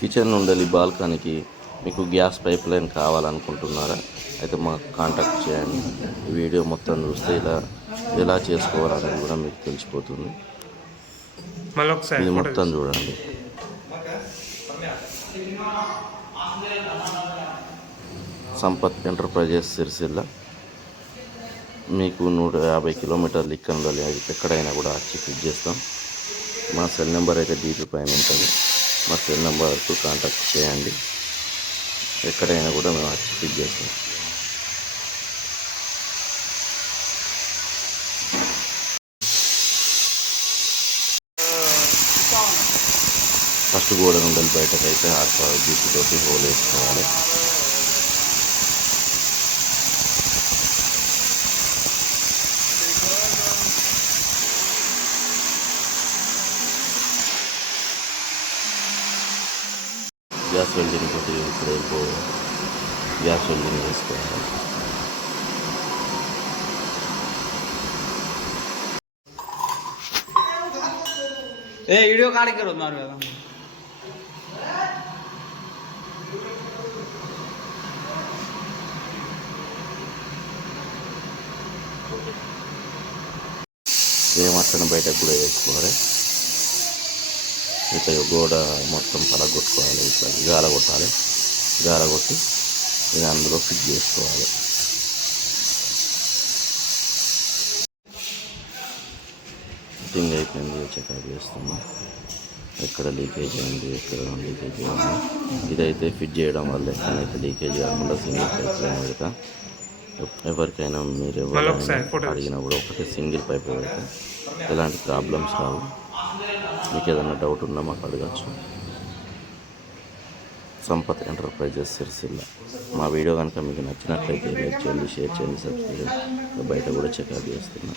Kitchen నుండి బాల్కనీకి మీకు gas pipe line కావాలనుకుంటున్నారా? అయితే మాకు కాంటాక్ట్ చేయండి. ఈ వీడియో మొత్తం చూస్తే ఎలా చేసుకోవాలనేది కూడా మీకు తెలిసిపోతుంది. ఇది మొత్తం చూడండి. సంపత్ ఎంటర్ప్రైజెస్ సిరిసిల్ల మీకు 150 కిలోమీటర్లు ఇక్కడ ఎక్కడైనా కూడా వచ్చి ఫిట్ చేస్తాం. మా సెల్ నెంబర్ అయితే డీపీ పైన ఉంటుంది. మా సెల్ నెంబర్కు కాంటాక్ట్ చేయండి. ఎక్కడైనా కూడా మేము వచ్చి ఫిట్ చేస్తాం. ఫస్ట్ గోడ నుండి బయటకైతే జీపీతోటి హోల్ వేసుకోవాలి. గ్యాస్ వెల్డింగ్ తోటి ఇప్పుడు గ్యాస్ వెల్డింగ్ వేసుకోవాలి. వీడియో కాడికి ఉన్నారు కదా. సేమ్ అట్లనే బయటకు కూడా వేసుకోవాలి. ఇట్లా గోడ మొత్తం పలగొట్టుకోవాలి. ఇట్లా గాల కొట్టాలి. గాల కొట్టి ఇక అందులో ఫిట్ చేసుకోవాలి. ఫిట్టింగ్ అయిపోయింది. చెకప్ చేస్తున్నాం. ఎక్కడ లీకేజ్ అయింది, ఎక్కడ లీకేజ్ అయింది. ఇదైతే ఫిట్ చేయడం వల్ల ఎక్కడైతే లీకేజ్ కాకుండా సింగిల్ పైప్ లైన్ పెడతా. ఎవరికైనా మీరు ఎవరైనా అడిగినా కూడా ఒకటి సింగిల్ పైప్ పెడతా. ఎలాంటి ప్రాబ్లమ్స్ రావు. మీకు ఏదైనా డౌట్ ఉన్నా మాకు అడగచ్చు. సంపత్ ఎంటర్ప్రైజెస్ సిరిసిల్ల. మా వీడియో కనుక మీకు నచ్చినట్లయితే లైక్ చేయండి, షేర్ చేయండి, సబ్స్క్రైబ్ చేయండి. బయట కూడా చెకప్ చేస్తున్నాం.